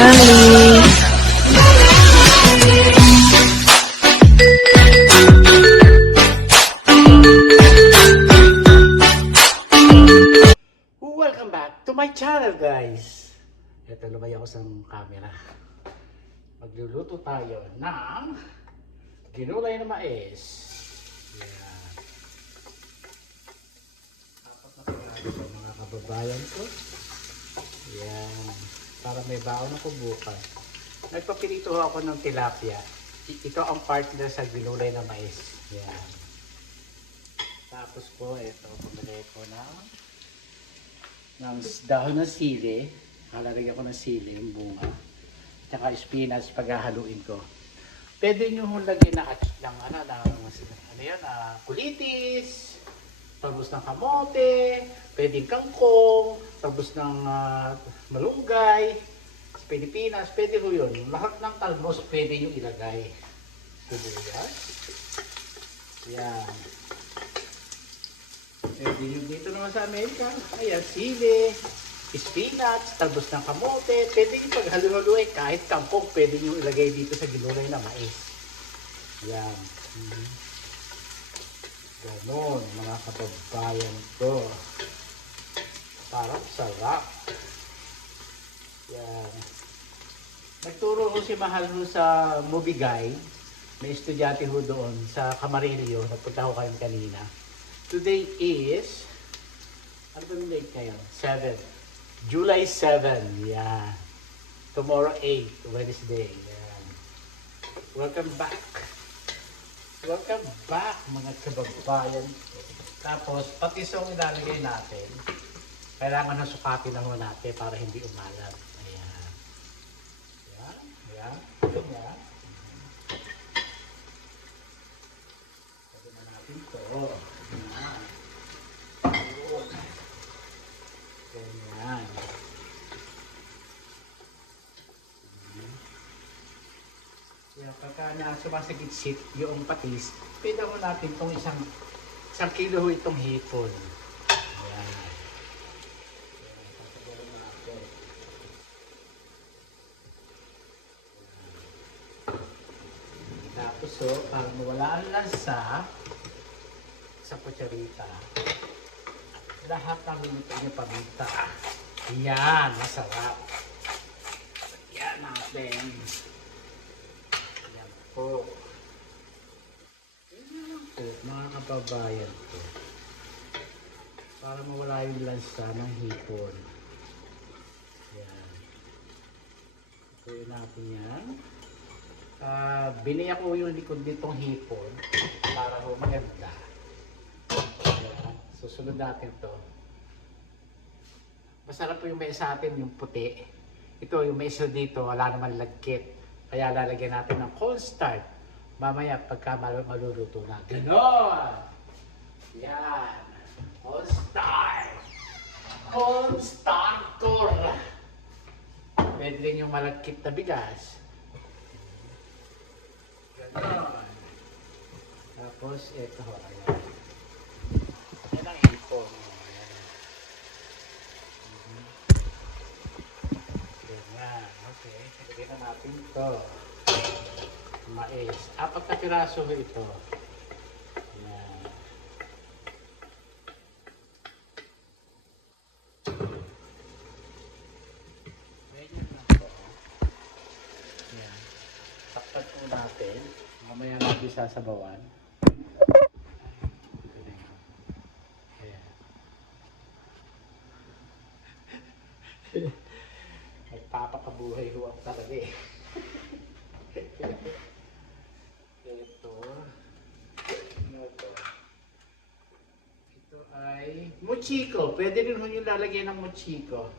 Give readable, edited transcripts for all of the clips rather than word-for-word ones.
Family. Welcome back to my channel, guys. Ito, lumay ako sa camera. Magluluto tayo ng ginulay na mais. Yan. Apat na piraso, mga kababayan ko. Yan. Para may baon ako bukas. Nagpapilito ako ng tilapia. Ito ang partner sa ginulay na mais. Yan. Tapos po, ito, pumili ko ng dahon ng sili. Halalagyan ko ng sili, yung bunga. Tsaka spinach, paghahaluin ko. Pwede nyo lagyan kulitis, talbos ng kamote, pwedeng kangkong, talbos ng malunggay. Sa Pilipinas, pwede ko yun. Lahat ng talbos, pwede nyo ilagay. Sibuyas. Yan. Pwede nyo dito naman sa Amerika. Ayan, sili, spinach, talbos ng kamote. Pwede nyo paghalo-haluin. Kahit kangkong, pwede nyo ilagay dito sa ginulay na mais. Yan. Ganon, mga kababayan ko. Parang sarap. Yan. Nagturo ko si Mahal sa movie guide. May estudyante ho doon sa Camarillo. Nagpunta ko kayo kanina. Today is, ano ba yung date ngayon? 7. July 7. Yeah. Tomorrow 8. Wednesday. Yan. Welcome back. Welcome back, mga kababayan. Tapos, pati song ilalagay natin. Kailangan na sukatin na ho natin para hindi umalat. Ayan. Ayan. Ayan. Ayan. Pwede na natin ito. Ganyan. Kaya pagka na sumasigit-sit yung patis, pwede mo natin itong isang kilo itong hipon. Ayan. Tapos para mawala ang lansa sa kutsarita, lahat ng minuto niyo paminta. Yan, masarap. Yan natin. Yan po. Yan po, mga kababayan ko. Para mawala yung lansa ng hipon. Yan. Ituloy natin yan. Biniyak ko yung likod nitong hipon para maganda. Susunod natin to. Masarap po yung mais sa atin, yung puti. Ito, yung mais dito, wala naman lagkit. Kaya lalagyan natin ng cornstarch. Mamaya, pagka maluluto na. Ganon! Yan. Cornstarch! Cornstartor! Pwede rin yung malagkit na bigas. Ganon. Tapos, ito. Ayan. Yan ang hipon. Ganyan. Okay. Lagyan na natin ito. Mais. 4 na piraso ito. Yan. Ganyan lang ito. Yan. Takpat po natin. Mamaya natin sasabawan. Nagpapakabuhay ho ako talaga eh. Ito. Ano ito? Ito ay mochiko. Pwede rin yung lalagyan ng mochiko.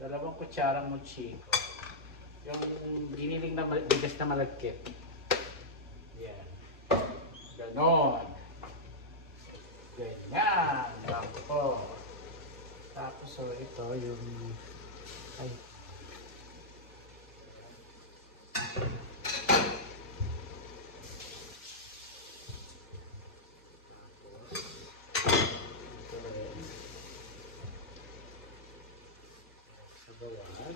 2 kutsarang mochiko. Yung giniling na bigas na malagkit. Yan. Ganon. Ganyan. Tapos. Tapos ito yung ay. Sabawan.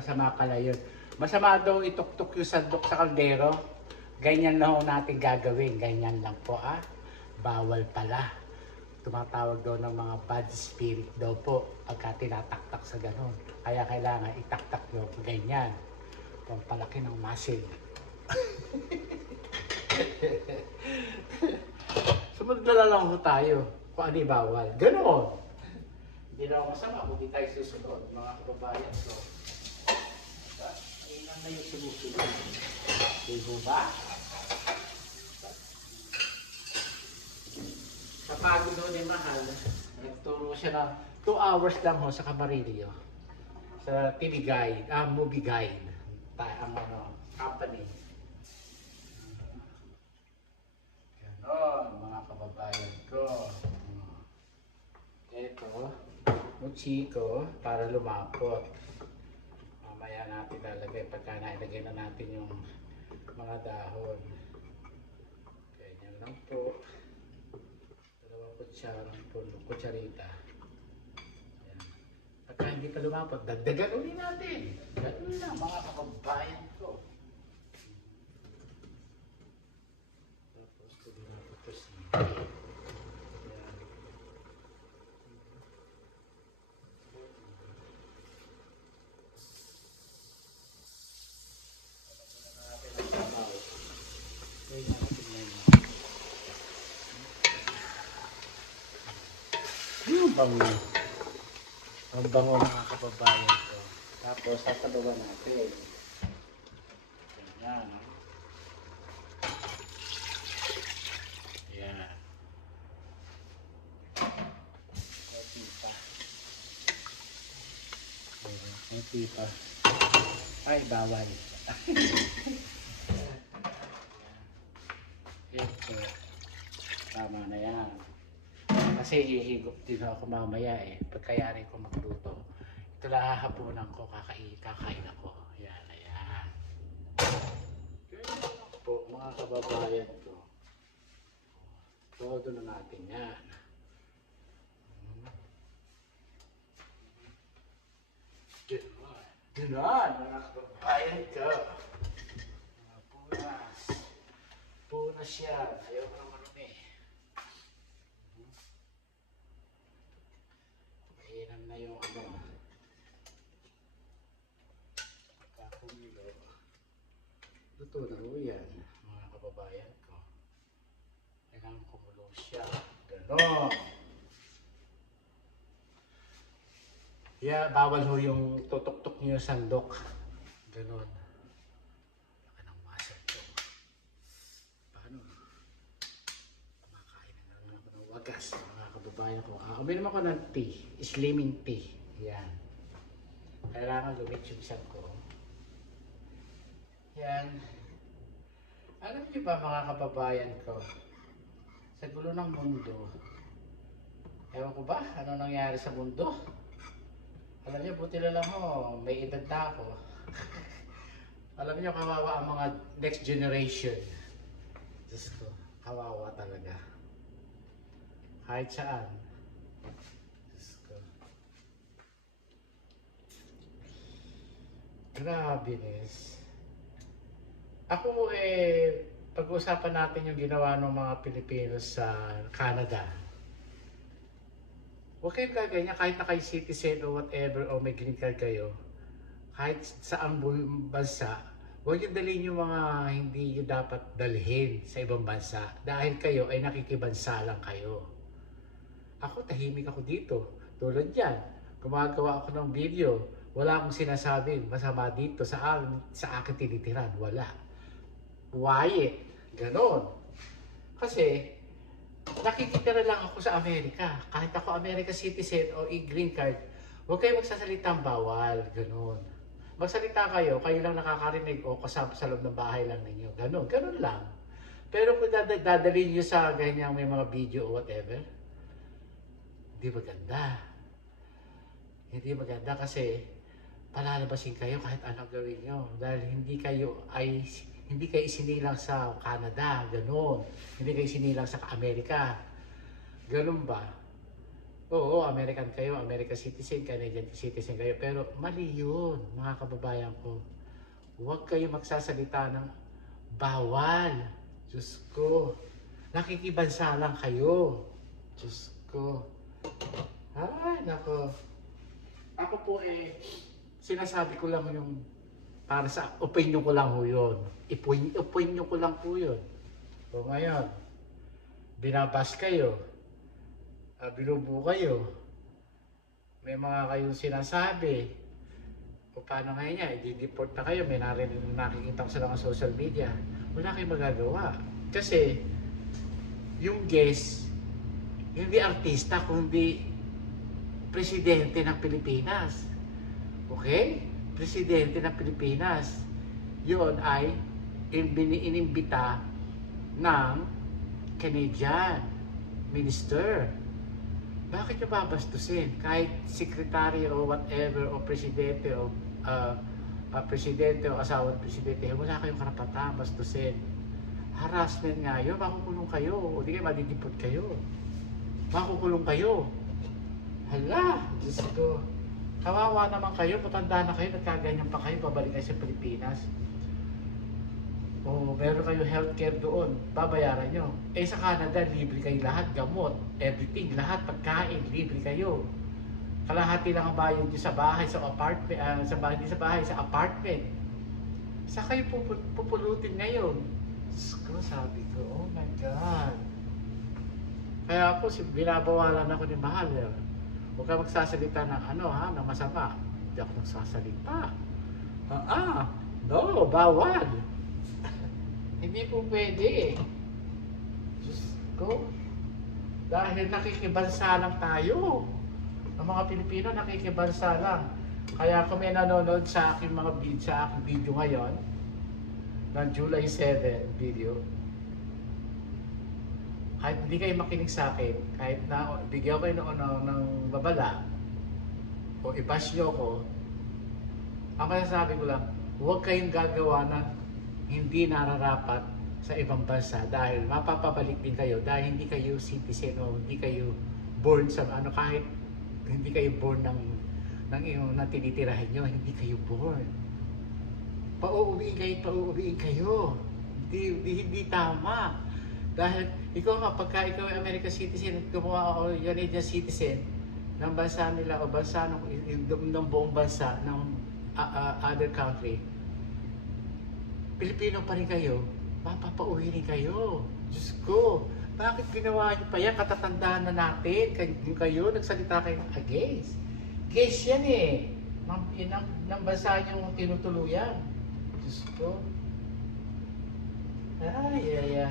masama pala yun. Masama daw ituktok yung sandok sa kaldero. Ganyan lang ho natin gagawin. Ganyan lang po Bawal pala. Tumatawag daw ng mga bad spirit daw po pagka tinataktak sa ganun. Kaya kailangan itaktak daw ganyan. Pampalaki ng muscle. Sumunod na lang ho tayo kung ano bawal. Ganon. Hindi na ako masama kung di tayo susunod, mga kababayan. So, ayun lang na yung sumusunod. Diba ba? Sa pagod doon ni Mahal, nagturo siya ng 2 hours lang ho sa Camarillo. Sa TV guide, movie guide. Ang company. Ganon, mga kababayan ko. Ito, muchiko para lumapot. Mamaya natin lalagay pagka nailagay na natin yung mga dahon. Ganyan lang po. 2 kutsarita. Ayan. Pagka hindi pa lumapot, dagdagan ulit natin. Ganun lang mga kababayan ko. Tapos tuloy natin ito siya. Ang bango mga kababayan ko. Tapos sasabawan natin. Ganyan. Yan. Kunti pa. Kunti pa. Ay, bawal. Ito. Tama na yan. Kasi hihigop din ako mamaya pagkayari ko magluto. Ito lang hahapunan ko, kakain ako. Yan, ayan. Ganyan po mga kababayan ko. Todo na natin yan. Ganon mga kababayan ko. Mga punas. Punas yan. Ayaw ko marumi. Mainam na yung pagkakumilo. Luto na ho yan, mga kababayan ko. Kailangan kumulo siya. Ganon. Bawal ho yung tutok-tok niyo yung sandok. Ganon. Laka ng muscle ko. Paano? Kumakain na naman ako ng wagas, mga kababayan ko. Uminom ako ng tea, slimming tea. Yan. Kailangan lumit yung isang ko. Yan. Alam niyo ba mga kababayan ko, sa gulo ng mundo, ewan ko ba, ano nangyari sa mundo? Alam niyo, buti na lang ho, may edad na ako. Alam niyo, kawawa ang mga next generation. Diyos ko, kawawa talaga. Kahit saan. Diyos ko. Grabe, Nes. Ako pag-uusapan natin yung ginawa ng mga Pilipino sa Canada. Huwag kayong gaganyan kahit na kayo citizen o whatever o may green card kayo. Kahit saang bansa, huwag yung dalhin yung mga hindi nyo dapat dalhin sa ibang bansa. Dahil kayo ay nakikibansa lang kayo. Ako, tahimik ako dito. Tulad yan, gumagawa ako ng video. Wala akong sinasabing masama dito sa akin tinitiran. Wala. Quiet. Ganon. Kasi, nakikitira lang ako sa Amerika. Kahit ako American citizen o green card, huwag kayo magsasalitang bawal. Ganon. Magsalita kayo, kayo lang nakakarinig o kasama sa loob ng bahay lang ninyo. Ganon. Ganon lang. Pero kung dadalhin nyo sa ganyang may mga video o whatever, hindi maganda. Hindi maganda kasi palalabasin kayo kahit anong gawin nyo. Dahil hindi kayo isinilang sa Canada, gano'n. Hindi kayo isinilang sa Amerika. Gano'n ba? Oo, American kayo, American citizen, Canadian citizen kayo. Pero mali yun, mga kababayan ko. Huwag kayo magsasalita ng bawal. Diyos ko. Nakikibansa lang kayo. Diyos ko. Ay, nako. Ako po sinasabi ko lang yung para sa opinion ko lang ho yun. Opinion ko lang po yun. So ngayon, binabas kayo, binubu kayo, may mga kayong sinasabi, o paano ngayon niya, i-deport na kayo, may nakikita ko sa mga social media, wala kayong magagawa. Kasi, yung guest, hindi artista, kundi presidente ng Pilipinas. Okay? Presidente ng Pilipinas. Yun ay inimbita ng Canadian Minister. Bakit nyo babastusin? Kahit sekretary o whatever, o presidente o presidente o asawa ng presidente, wala kayong karapatan bastusin. Harassment nga yun, makukulong kayo. O di kayo, madidipot kayo. Makukulong kayo. Hala, Diyos ko. Kawawa naman kayo, matanda na kayo, nagkaganyan pa kayo, babalik kayo sa Pilipinas. O meron kayo healthcare doon, babayaran nyo. Sa Canada, libre kayo lahat, gamot, everything, lahat, pagkain, libre kayo. Kalahati lang ang bayad nyo sa bahay, sa apartment, sa apartment. Sa kayo pupulutin ngayon? Sabi ko, oh my God. Kaya ako, binabawalan ako ni Mahal. Huwag ka magsasalita ng ng masama. Hindi ako magsasalita. No, bawal. Hindi po pwede. Diyos ko. Dahil nakikibansa lang tayo. Ang mga Pilipino nakikibansa lang. Kaya kung may nanonood sa aking video ngayon, ng July 7 video, kahit hindi kayo makinig sa akin, kahit na bigyan ko kayo ng babala, o i-bash nyo ko, ang masasabi ko lang, huwag kayong gagawa ng hindi nararapat sa ibang bansa dahil mapapabalik din kayo dahil hindi kayo citizen o hindi kayo born sa kahit hindi kayo born ng tinitirahin nyo, hindi kayo born. Pauuwiin kayo. Hindi tama. Dahil ikaw nga, pagka ikaw ay American citizen at gumawa o Canadian citizen ng bansa nila o bansa ng buong bansa ng other country, Pilipino pa rin kayo, mapapauwi rin kayo. Diyos ko, bakit ginawa niyo pa yan? Katatandaan na natin, kayo nagsalita kayo against. Against yan ng bansa niyong tinutuluyan. Diyos ko. Ay.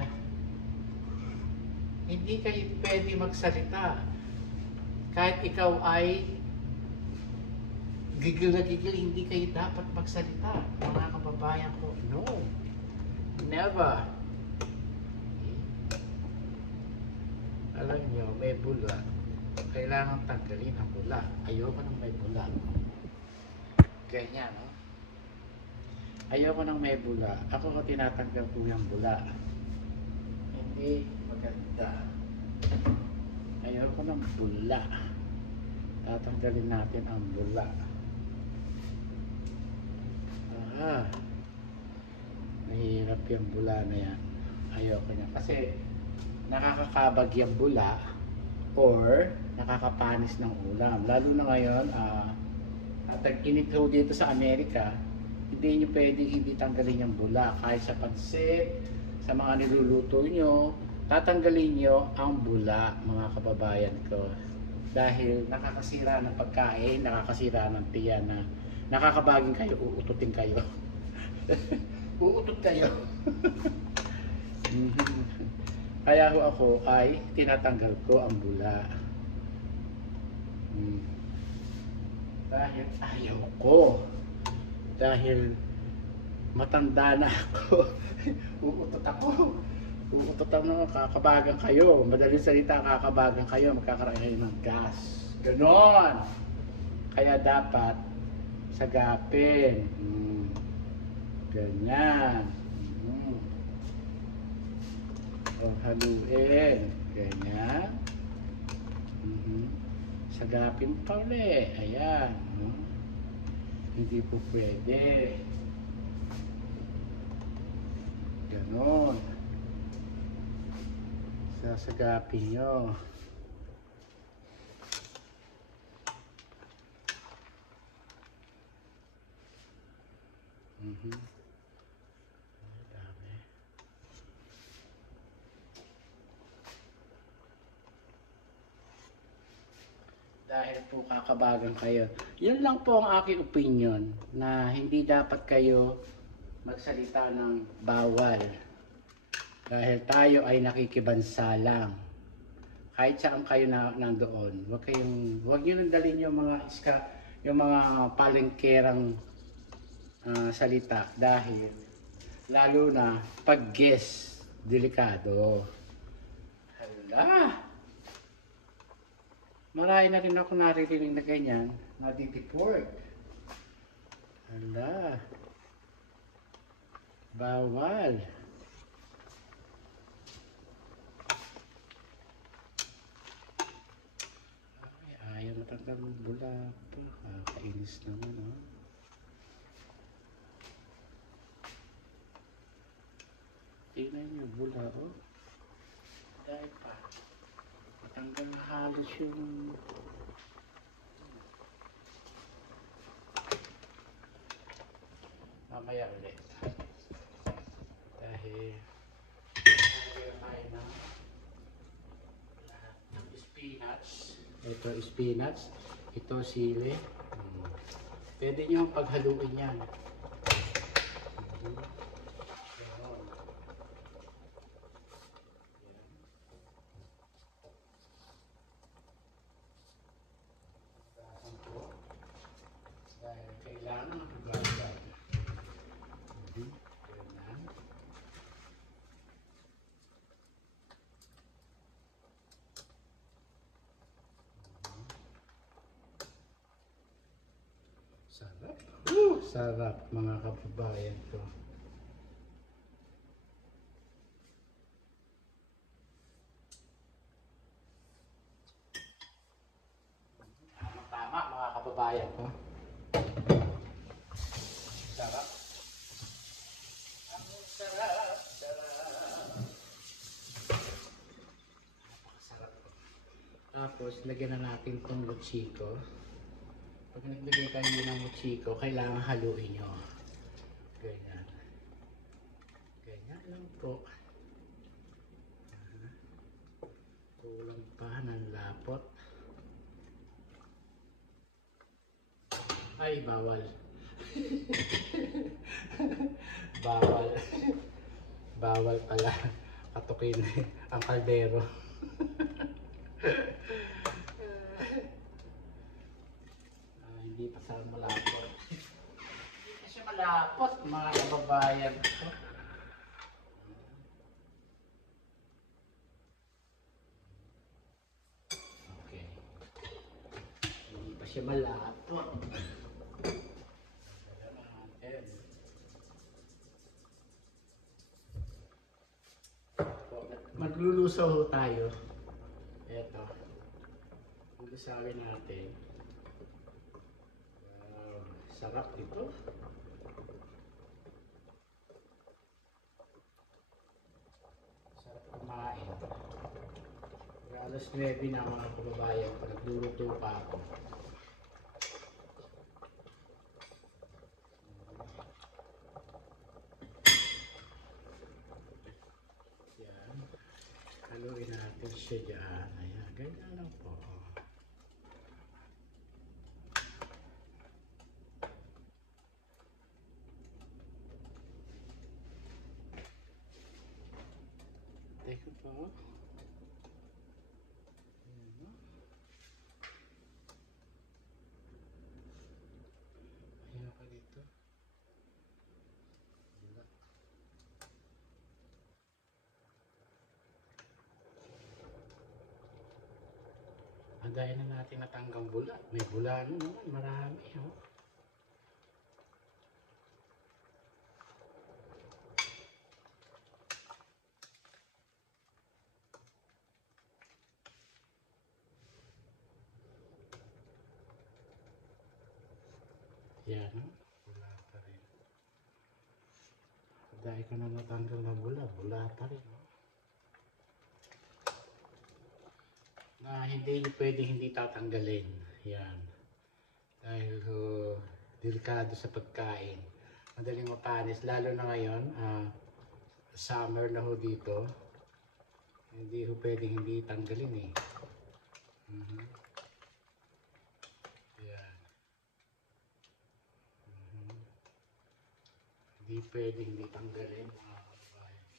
Hindi kayo pwede magsalita. Kahit ikaw ay gigil na gigil, hindi kayo dapat magsalita. Mga kababayan ko, no. Never. Alam nyo, may bula. Kailangan tanggalin ang bula. Ayoko nang may bula. Ganyan, no? Ayoko nang may bula. Ako ko tinatanggal ko yung bula. Hindi maganda. Ayoko ng bula. Tatanggalin natin ang bula. Mahirap yung bula na yan. Ayoko niya. Kasi nakakakabag yung bula or nakakapanis ng ulam. Lalo na ngayon, tag-init ho dito sa Amerika, hindi nyo pwedeng hindi tanggalin yung bula. Kahit sa pansit, sa mga niluluto nyo, tatanggalin nyo ang bula, mga kababayan ko. Dahil nakakasira ng pagkain, nakakasira ng tiyan na nakakabagin kayo, uututin kayo. Uutot kayo. Kaya ako ay tinatanggal ko ang bula. Dahil ayaw ko. Dahil matanda na ako. Uutot ako. Uutot ako, kakabagan kayo. Madaling salita, kakabagan kayo. Magkakaroon kayo ng gas. Ganon. Kaya dapat sagapin. Ganyan. O, haluin. Ganyan. Sagapin pa uli. Ayan. No? Hindi po pwede. Ganon. Sasagapin nyo. Dami. Dahil po kakabagan kayo. Yun lang po ang aking opinion na hindi dapat kayo magsalita ng bawal. Dahil tayo ay nakikibansa lang. Kahit saan kayo nandoon, huwag niyo nang dalhin yung mga palengkerang salita dahil lalo na pag guest, delikado. Hala! Marami na rin ako naririnig na ganyan, nadideport. Hala! Bawal! Ay, ayaw matanggal ng bula pa. Kainis naman, no? Tingnan nyo, bula, oh. Dahil pa. Matanggal na halos yung... Mamaya ulit. Dahil... Nagagaya tayo ng lahat ng spinach. Ito spinach. Ito sili. Pwede nyo paghaluin yan. Dahil kailangan magbagal. Sarap. Sarap mga kababayan ko. Tama mga kababayan ko. Sarap. Ang sarap, sarap. Napakasarap. Tapos, lagyan na natin itong muchiko. Pag naglagay kayo ng muchiko, kailangan haluin nyo. Ganyan. Ganyan lang po. Kulang pa ng lapot. Ay, bawal. Bawal. Bawal pala. Katukin ang kaldero. Hindi pa sa malapot. Hindi pa siya malapot, mga kababayan ko. Okay. Hindi pa siya malapot. Maglulusaw tayo. Eto. Lulusawin natin. Wow. Sarap ito. Sarap kumain. Alas 9 na mga kababayan pa. Nagluluto pa ako. Haluin natin siya dyan. Ayan, ganyan lang po. Teka po. Ayan. Ayan ka dito. Gaya na natin natanggang bula. May bula naman, marami. Oh. Yan, no? Bula pa rin. Dahil ko na natanggal na bula pa rin. No? Na hindi pwede hindi tatanggalin. Yan. Dahil delikado sa pagkain. Madaling mapanis. Lalo na ngayon, summer na ho dito. Hindi ho pwede hindi tanggalin eh. Yan. Hindi pwede hindi tanggalin mga kababayan.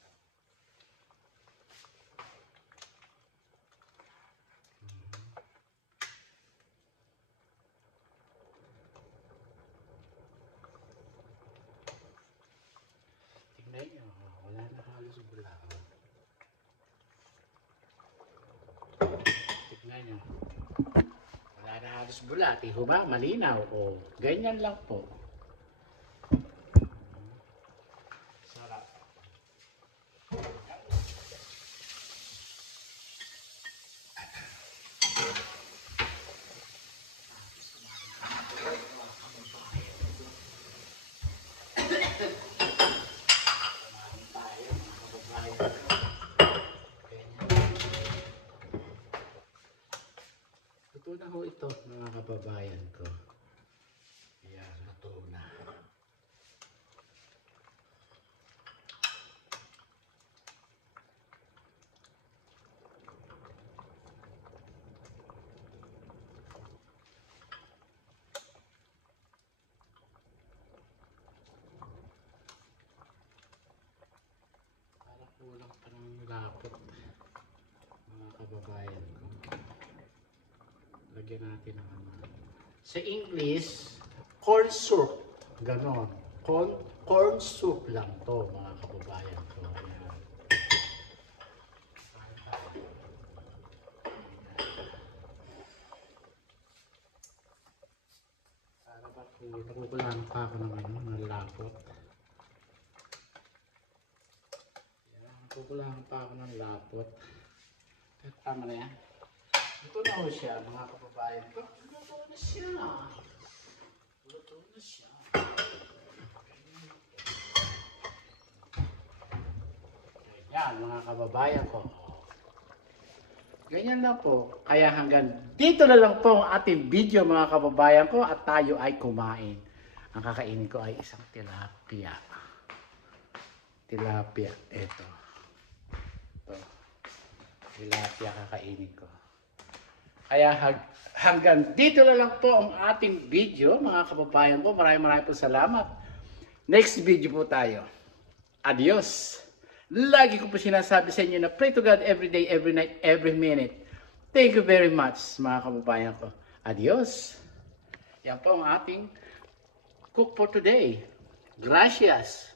Tignan nyo, wala na halos bula. Tignan nyo. Wala na halos bula. Tiho ba? Malinaw. O, ganyan lang po. Sarap. Luto na ho ito, mga kababayan ko. Yan, luto na. Parang kulang pa ng lapot, mga kababayan ko. Lagyan natin ng ano. Sa English, corn soup. Ganon. Corn soup lang to, mga kababayan ko. Ayan. Para ba nakukulang pa ako ng ano, ng lapot. Ayan, nakukulang pa ako ng lapot. Tama na yan. Ito na ho siya, mga kababayan ko. Luto na siya. Luto na siya. Ganyan, mga kababayan ko. Ganyan lang po. Kaya hanggang dito na lang po ang ating video, mga kababayan ko. At tayo ay kumain. Ang kakainin ko ay isang tilapia. Tilapia. Ito. Ito. Tilapia kakainin ko. Kaya hanggang dito na lang po ang ating video, mga kababayan ko. Maraming po salamat. Next video po tayo. Adios. Lagi ko po sinasabi sa inyo na pray to God every day, every night, every minute. Thank you very much, mga kababayan ko. Adios. Yan po ang ating cook for today. Gracias.